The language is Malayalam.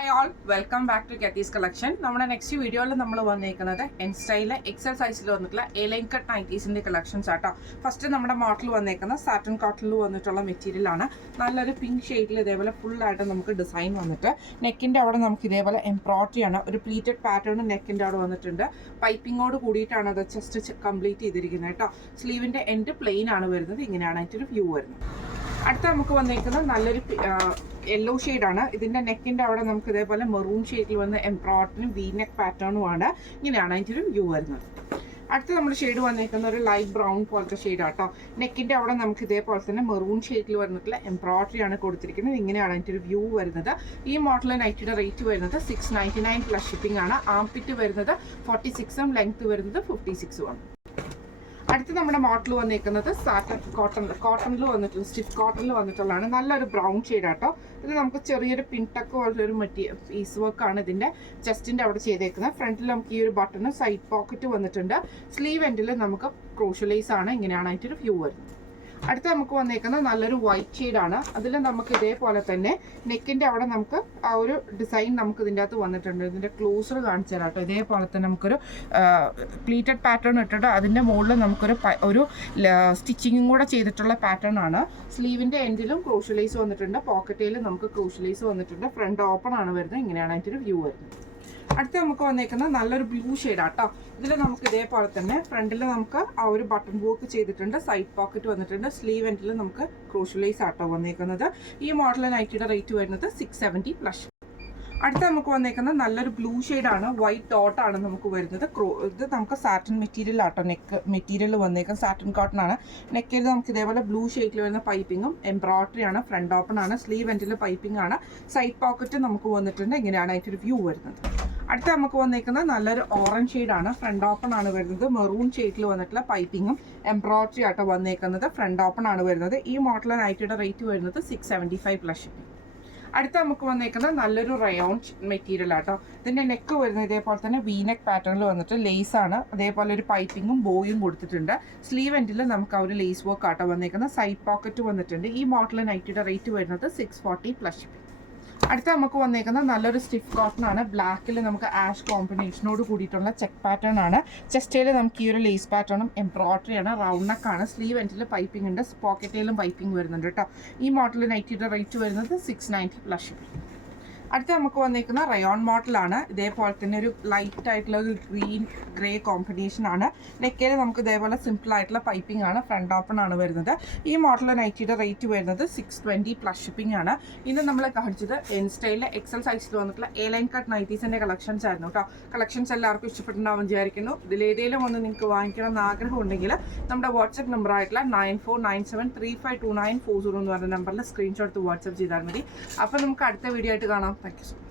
Hi all, welcome back to Kathy's collection. നമ്മുടെ നെക്സ്റ്റ് വീഡിയോയിൽ നമ്മൾ വന്നിരിക്കുന്നത് എൻ സ്റ്റൈലിലെ എക്സൽ സൈസിൽ വന്നിട്ടുള്ള എലൈൻ കട്ട് നൈറ്റീസിന്റെ കളക്ഷൻസ് ആട്ടോ. ഫസ്റ്റ് നമ്മുടെ മോഡൽ വന്നേക്കുന്നത് സാറ്റൻ കോട്ടണിൽ വന്നിട്ടുള്ള മെറ്റീരിയൽ ആണ്. നല്ലൊരു പിങ്ക് ഷെയ്ഡിൽ ഇതേപോലെ ഫുൾ ആയിട്ട് നമുക്ക് ഡിസൈൻ വന്നിട്ട് നെക്കിന്റെ അവിടെ നമുക്ക് ഇതേപോലെ എംബ്രോയിഡറി ആണ്. ഒരു പ്ലീറ്റഡ് പാറ്റേൺ നെക്കിന്റെ അവിടെ വന്നിട്ടുണ്ട്. പൈപ്പിങ്ങോട് കൂടിയിട്ടാണ് അത് ജസ്റ്റ് കംപ്ലീറ്റ് ചെയ്തിരിക്കുന്നത് കേട്ടോ. സ്ലീവിന്റെ എൻഡ് പ്ലെയിൻ ആണ് വരുന്നത്. ഇങ്ങനെയാണ് അതിൻ്റെ ഒരു വ്യൂ വരുന്നത്. അടുത്ത നമുക്ക് വന്നേക്കുന്നത് നല്ലൊരു യെല്ലോ ഷെയ്ഡാണ്. ഇതിൻ്റെ നെക്കിൻ്റെ അവിടെ നമുക്ക് ഇതേപോലെ മെറൂൺ ഷെയ്ഡിൽ വന്ന് എംബ്രോയിഡറിയും വി നെക്ക് പാറ്റേണും ആണ്. ഇങ്ങനെയാണ് അതിൻ്റെ ഒരു വ്യൂ വരുന്നത്. അടുത്ത നമ്മൾ ഷെയ്ഡ് വന്നേക്കുന്ന ഒരു ലൈറ്റ് ബ്രൗൺ പോലത്തെ ഷെയ്ഡാട്ടോ. നെക്കിൻ്റെ അവിടെ നമുക്ക് ഇതേപോലെ തന്നെ മെറൂൺ ഷെയ്ഡിൽ വന്നിട്ടുള്ള എംബ്രോയിഡറി ആണ് കൊടുത്തിരിക്കുന്നത്. ഇങ്ങനെയാണ് അതിൻ്റെ ഒരു വ്യൂ വരുന്നത്. ഈ മോഡൽ നൈറ്റിയുടെ റേറ്റ് വരുന്നത് $699 പ്ലസ് ഷിപ്പിംഗ് ആണ്. ആംപിറ്റ് വരുന്നത് 46ഉം ലെങ്ത് വരുന്നത് 56ഉം ആണ്. അടുത്ത് നമ്മുടെ മോഡൽ വന്നിരിക്കുന്നത് സാറ്റൻ കോട്ടണിൽ വന്നിട്ടുള്ള സ്റ്റിഫ് കോട്ടണിൽ വന്നിട്ടുള്ളതാണ്. നല്ലൊരു ബ്രൗൺ ഷെയ്ഡാട്ടോ. ഇത് നമുക്ക് ചെറിയൊരു പിൻടക്ക് പോലത്തെ ഒരു പീസ് വർക്കാണ് ഇതിൻ്റെ ചെസ്റ്റിൻ്റെ അവിടെ ചെയ്തേക്കുന്നത്. ഫ്രണ്ടിൽ നമുക്ക് ഈ ഒരു ബട്ടണ് സൈഡ് പോക്കറ്റ് വന്നിട്ടുണ്ട്. സ്ലീവ് എൻഡിൽ നമുക്ക് ക്രോഷ്യലൈസ് ആണ്. ഇങ്ങനെയാണ് അതിൻ്റെ ഒരു വ്യൂ വരുന്നത്. അടുത്ത നമുക്ക് വന്നേക്കുന്നത് നല്ലൊരു വൈറ്റ് ഷെയ്ഡാണ്. അതിൽ നമുക്ക് ഇതേപോലെ തന്നെ നെക്കിൻ്റെ അവിടെ നമുക്ക് ആ ഒരു ഡിസൈൻ നമുക്ക് ഇതിൻ്റെ അകത്ത് വന്നിട്ടുണ്ട്. ഇതിൻ്റെ ക്ലോസർ കാണിച്ചു തരാം കേട്ടോ. ഇതേപോലെ തന്നെ നമുക്കൊരു പ്ലീറ്റഡ് പാറ്റേൺ ഇട്ടിട്ട് അതിൻ്റെ മുകളിൽ നമുക്കൊരു സ്റ്റിച്ചിങ്ങും കൂടെ ചെയ്തിട്ടുള്ള പാറ്റേൺ ആണ്. സ്ലീവിൻ്റെ എൻഡിലും ക്രോഷ്യലൈസ് വന്നിട്ടുണ്ട്. പോക്കറ്റിലും നമുക്ക് ക്രോഷ്യലൈസ് വന്നിട്ടുണ്ട്. ഫ്രണ്ട് ഓപ്പൺ ആണ് വരുന്നത്. ഇങ്ങനെയാണ് അതിൻ്റെ ഒരു വ്യൂ വരുന്നത്. അടുത്ത് നമുക്ക് വന്നേക്കുന്നത് നല്ലൊരു ബ്ലൂ ഷെയ്ഡാട്ടോ. ഇതിൽ നമുക്ക് ഇതേപോലെ തന്നെ ഫ്രണ്ടിൽ നമുക്ക് ആ ഒരു ബട്ടൺ വർക്ക് ചെയ്തിട്ടുണ്ട്. സൈഡ് പോക്കറ്റ് വന്നിട്ടുണ്ട്. സ്ലീവ് എൻഡിൽ നമുക്ക് ക്രോഷ്യലൈസ് ആട്ടോ വന്നേക്കുന്നത്. ഈ മോഡൽ നൈറ്റിയുടെ റേറ്റ് വരുന്നത് $670 പ്ലസ്. അടുത്ത നമുക്ക് വന്നേക്കുന്നത് നല്ലൊരു ബ്ലൂ ഷെയ്ഡാണ്. വൈറ്റ് ഡോട്ടാണ് നമുക്ക് വരുന്നത്. ഇത് നമുക്ക് സാറ്റൻ മെറ്റീരിയൽ ആട്ടോ. നെക്ക് മെറ്റീരിയൽ വന്നേക്കുന്നത് സാറ്റൻ കോട്ടൺ ആണ്. നെക്കിൽ നമുക്ക് ഇതേപോലെ ബ്ലൂ ഷെയ്ഡിൽ വരുന്ന പൈപ്പിങ്ങും എംബ്രോയിഡറി ആണ്. ഫ്രണ്ട് ഓപ്പൺ ആണ്. സ്ലീവ് എൻഡിൽ പൈപ്പിംഗ് ആണ്. സൈഡ് പോക്കറ്റ് നമുക്ക് വന്നിട്ടുണ്ട്. ഇങ്ങനെയാണ് അതിൻ്റെ വ്യൂ വരുന്നത്. അടുത്ത നമുക്ക് വന്നേക്കുന്നത് നല്ലൊരു ഓറഞ്ച് ഷെയ്ഡാണ്. ഫ്രണ്ട് ഓപ്പൺ ആണ് വരുന്നത്. മെറൂൺ ഷെയ്ഡിൽ വന്നിട്ടുള്ള പൈപ്പിങ്ങും എംബ്രോയിഡറി ആട്ടോ വന്നേക്കുന്നത്. ഫ്രണ്ട് ഓപ്പൺ ആണ് വരുന്നത്. ഈ മോഡൽ നൈറ്റിയുടെ റേറ്റ് വരുന്നത് $675 പ്ലസ് ഷിപ്പിംഗ്. അടുത്ത നമുക്ക് വന്നേക്കുന്നത് നല്ലൊരു റയോൺ മെറ്റീരിയൽ ആട്ടോ. ഇതിൻ്റെ നെക്ക് വരുന്നത് ഇതേപോലെ തന്നെ വി നെക്ക് പാറ്റേണിൽ വന്നിട്ട് ലേസ് ആണ്. അതേപോലെ ഒരു പൈപ്പിങ്ങും ബോയും കൊടുത്തിട്ടുണ്ട്. സ്ലീവ് എൻഡിൽ നമുക്ക് ആ ഒരു ലേസ് വർക്ക് ആട്ടോ വന്നേക്കുന്നത്. സൈഡ് പോക്കറ്റ് വന്നിട്ടുണ്ട്. ഈ മോഡൽ നൈറ്റിയുടെ റേറ്റ് വരുന്നത് $640 പ്ലസ് ഷിപ്പിംഗ്. അടുത്ത നമുക്ക് വന്നേക്കുന്നത് നല്ലൊരു സ്റ്റിഫ് കോട്ടൺ ആണ്. ബ്ലാക്കിൽ നമുക്ക് ആഷ് കോമ്പിനേഷനോട് കൂടിയിട്ടുള്ള ചെക്ക് പാറ്റേൺ ആണ്. ചെസ്റ്റിൽ നമുക്ക് ഈ ഒരു ലേസ് പാറ്റേണും എംബ്രോയിഡറി ആണ്. റൗണ്ട് നെക്കാണ്. സ്ലീവ് എൻഡിൽ പൈപ്പിംഗ് ഉണ്ട്. പോക്കറ്റിലും പൈപ്പിംഗ് വരുന്നുണ്ട് കേട്ടോ. ഈ മോഡൽ നൈറ്റിയുടെ റേറ്റ് വരുന്നത് $690 പ്ലസ് ഷിപ്പിംഗ്. അടുത്ത നമുക്ക് വന്നിരിക്കുന്ന റയോൺ മോഡലാണ്. ഇതേപോലെ തന്നെ ഒരു ലൈറ്റ് ആയിട്ടുള്ള ഒരു ഗ്രീൻ ഗ്രേ കോമ്പിനേഷൻ ആണ്. നെക്കിൽ നമുക്ക് ഇതേപോലെ സിമ്പിൾ ആയിട്ടുള്ള പൈപ്പിംഗ് ആണ്. ഫ്രണ്ട് ഓപ്പൺ ആണ് വരുന്നത്. ഈ മോഡൽ നൈറ്റിയുടെ റേറ്റ് വരുന്നത് $620 പ്ലസ് ഷിപ്പിംഗ് ആണ്. ഇന്ന് നമ്മൾ കാണിച്ചത് എൻ സ്റ്റൈലിലെ എക്സൽ സൈസിൽ വന്നിട്ടുള്ള എലൈൻ കട്ട് നൈറ്റീസിൻ്റെ കളക്ഷൻസ് ആയിരുന്നു കേട്ടോ. കളക്ഷൻസ് എല്ലാവർക്കും ഇഷ്ടപ്പെട്ടുണ്ടാവും വിചാരിക്കുന്നു. ഇതിലേതെങ്കിലും ഒന്ന് നിങ്ങൾക്ക് വാങ്ങിക്കണം എന്ന് ആഗ്രഹമുണ്ടെങ്കിൽ നമ്മുടെ വാട്സപ്പ് നമ്പർ ആയിട്ടുള്ള 9497352940 എന്ന് പറഞ്ഞ നമ്പറിൽ സ്ക്രീൻഷോട്ട് വാട്സപ്പ് ചെയ്താൽ മതി. അപ്പോൾ നമുക്ക് അടുത്ത വീഡിയോ ആയിട്ട് കാണാം. Thank you so much.